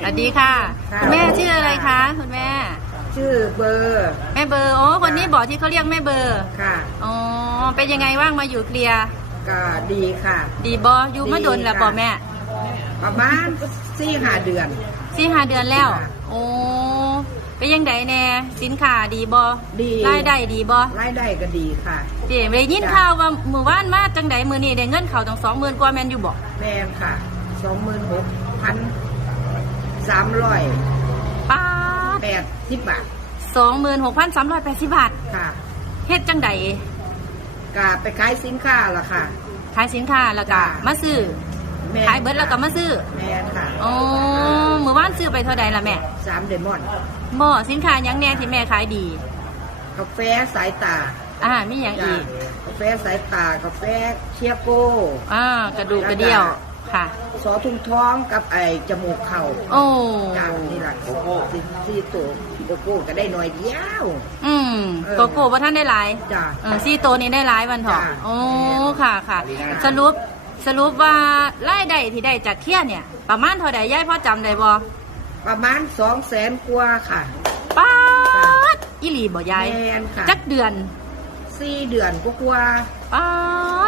สวัสดีค่ะค่ะ คุณแม่ชื่ออะไรคะคุณแม่ ชื่อเบอร์แม่เบอร์โอ้คนนี้บอกที่เขาเรียกแม่เบอร์ค่ะอ๋อเป็นยังไงว่างมาอยู่เคลียร์ก็ดีค่ะ ดีบออยู่มาโดนแล้วดีค่ะบอแม่ประมาณสี่ห้าเดือน สี่ห้าเดือนแล้ว ค่ะโอ้เป็นยังไงแน่สินค้าดีบอดี รายได้ดีบอรายได้ก็ดีค่ะ เดี๋ยวได้ยินข่าวว่ามือว่านมาจังใดมือนี่ได้เงินเขาตั้งสองหมื่นกว่าแมนอยู่บอกแม่นค่ะสองหมื่นหกพัน สามร้อยป้าแปดสิบบาทสองหมื่นหกพันสามร้อยแปดสิบบาทค่ะเฮ็ดจังใดก็ไปขายสินค้าละค่ะ ขายสินค้าแล้วก็จ้ะมาซื้อแม่นขายเบิร์ดแล้วก็มาซื้อแม่นค่ะอ๋อมือว่านซื้อไปเท่าใดล่ะแม่สามเดมอนหม้อสินค้าหยังแน่ที่แม่ขายดี กาแฟสายตาอาหารมีหยังจ้ะอีก กาแฟสายตากาแฟเชียโก้อ่ากระดูกกระเดี่ยว ค่ะซอทุ่งท้องกับไอจมูกเข่าโอ้จ้านี่แหละโกโก้สี่ตัวโกโก้ก็ได้หน่อยเดียวอืมเออโกโก้ว่าท่านได้หลายจ้าเออซี่โตวนี้ได้หลายวันเถอะจ้ะ โอ้ค่ะค่ะ สรุปสรุปว่ารายได้ที่ได้จากเที่ยเนี่ย ประมาณเท่าใดยายพ่อจำได้บ่ประมาณสองแสนกว่าค่ะป้าดอีหลีบ่ยายแมนค่ะจักเดือน สี่เดือนกว่าป้า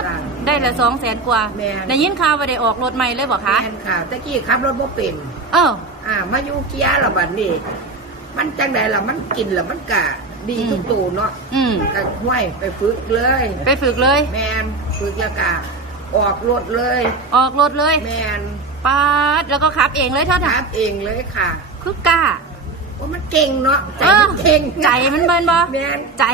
ดจ้ะได้ละสองแสนกว่าแม่นได้ยินข่าวว่าได้ออกรถใหม่เลยบ่ๆคะ แมนค่ะตะกี้ขับรถบ่เป็น เออ อ่ามาอยู่เกียร์ละบัดนี้ มันจังไดล่ะมันกินแล้วมันกะดีอืมทุกตัวเนาะอืมก็ห้วยไปฝึกเลย ไปฝึกเลย แมนฝึกแล้วกะออกรถเลย ออกรถเลยแมนป้าดแล้วก็ขับเองเลยเท่านั้ขันบเองเลยค่ะคือกล้า ว่ามันเก่งเนาะใจเออมันเก่งใจมันเบิ่นบ่ แมนใจ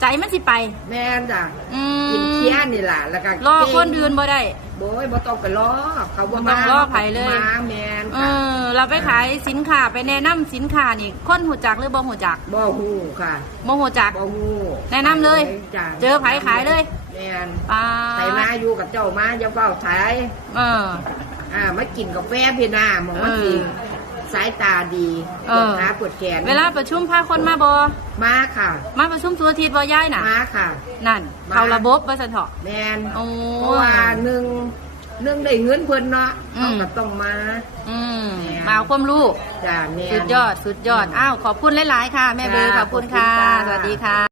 ใจมันสิไป แมนจ้ะอืกินมเคี้ยนี่ล่ะแล้วก็รอเก่งคนอื่นบ่ได้โบยบ่ต้องไปล้อเขาว่าบ่ต้องล้อไผเลยมาแมนเอค่ะอเราไปขายสินค้าไปแนะนำสินค้านี่คนหูจักหรือบ่หูจักบ่ฮู้ค่ะบ่หูจักบ่ฮู้แนะนำเลยจ้ะเจอไผขายเลยแมนป้าไถนาอยู่กับเจ้ามาอย่าเฝ้าไถเอออ่ามากินกาแฟพี่หน้าหมองว่าเออสิ สายตาดีเอปวอดขาปวดแขนเวลาประชุมพาคนมาบ่มาค่ะ มาประชุมทุกอาทิตย์บ่ย้ายน่ะมาค่ะ นั่นมาเข้าระบบว่าซั่นเถาะแมนโอ้เพราะว่าหนึ่งหนึ่งได้เงินเพิ่นเนาะอืมเขาก็ต้องมาอืมแม่นมาเอาความรู้จ้าแมนสุดยอดสุดยอดอ้าวขอบคุณหลาย ๆ ค่ะ แม่เบอร์จ้าขอบคุณค่ะขอบคุณค่ะ สวัสดีค่ะ